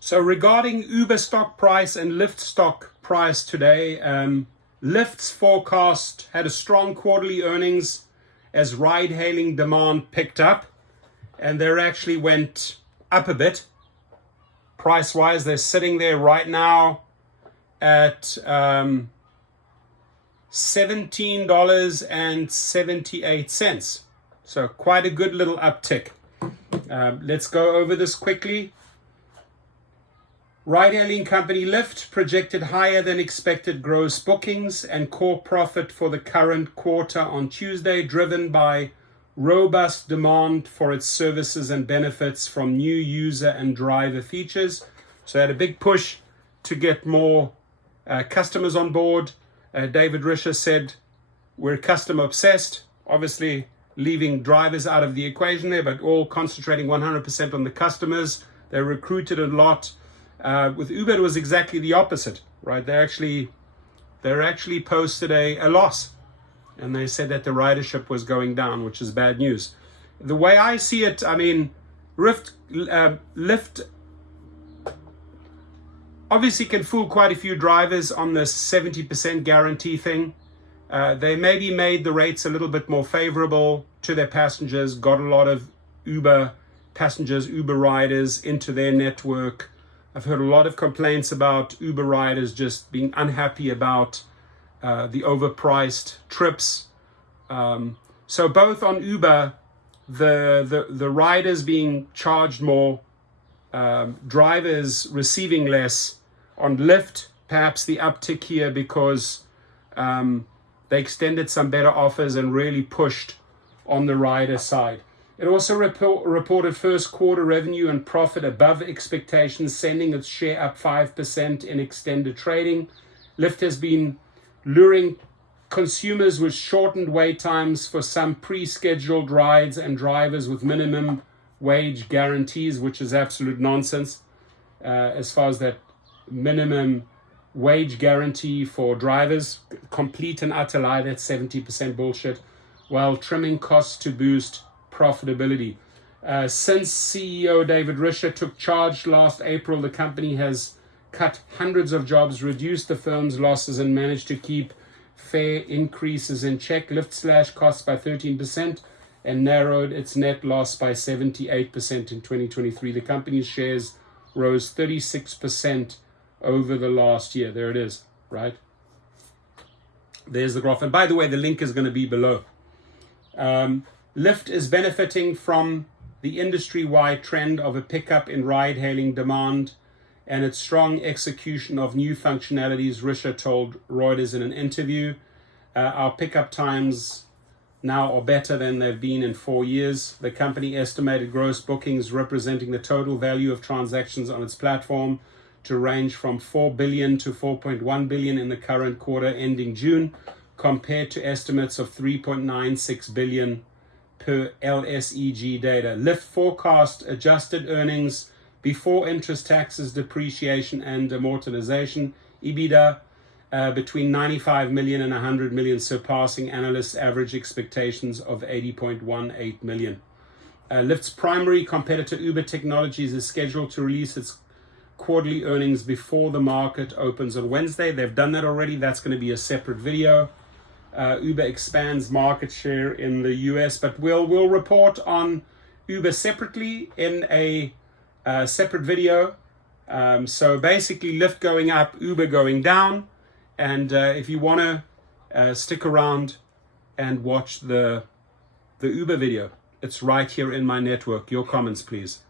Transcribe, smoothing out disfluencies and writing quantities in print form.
So regarding Uber stock price and Lyft stock price today, Lyft's forecast had a strong quarterly earnings as ride-hailing demand picked up, and they actually went up a bit. Price-wise, they're sitting there right now at $17.78. So quite a good little uptick. Let's go over this quickly. Ride-hailing company Lyft projected higher than expected gross bookings and core profit for the current quarter on Tuesday, driven by robust demand for its services and benefits from new user and driver features. So they had a big push to get more customers on board. David Risher said, we're customer obsessed, obviously leaving drivers out of the equation there, but all concentrating 100% on the customers. They recruited a lot. With Uber, it was exactly the opposite, right? They actually posted a loss, and they said that the ridership was going down, which is bad news. The way I see it, I mean, Lyft obviously can fool quite a few drivers on this 70% guarantee thing. They maybe made the rates a little bit more favorable to their passengers, got a lot of Uber passengers, Uber riders into their network. I've heard a lot of complaints about Uber riders just being unhappy about the overpriced trips. So both on Uber, the riders being charged more, drivers receiving less. On Lyft, perhaps the uptick here because they extended some better offers and really pushed on the rider side. It also reported first quarter revenue and profit above expectations, sending its share up 5% in extended trading. Lyft has been luring consumers with shortened wait times for some pre-scheduled rides and drivers with minimum wage guarantees, which is absolute nonsense. As far as that minimum wage guarantee for drivers, complete and utter lie. That's 70% bullshit, while trimming costs to boost profitability. Since CEO David Risher took charge last April, the company has cut hundreds of jobs, reduced the firm's losses, and managed to keep fare increases in check. Lyft slashed costs by 13% and narrowed its net loss by 78% in 2023. The company's shares rose 36% over the last year. There it is, right? There's the graph. And by the way, the link is going to be below. Lyft is benefiting from the industry-wide trend of a pickup in ride-hailing demand and its strong execution of new functionalities, Risher told Reuters in an interview. Our pickup times now are better than they've been in 4 years. The company estimated gross bookings representing the total value of transactions on its platform to range from 4 billion to 4.1 billion in the current quarter ending June, compared to estimates of 3.96 billion per LSEG data. Lyft forecast adjusted earnings before interest, taxes, depreciation, and amortization, EBITDA, between 95 million and 100 million, surpassing analysts' average expectations of 80.18 million. Lyft's primary competitor, Uber Technologies, is scheduled to release its quarterly earnings before the market opens on Wednesday. They've done that already. That's going to be a separate video. Uber expands market share in the US, but we'll report on Uber separately in a separate video. So basically, Lyft going up, Uber going down. And if you want to stick around and watch the Uber video, it's right here in my network. Your comments, please.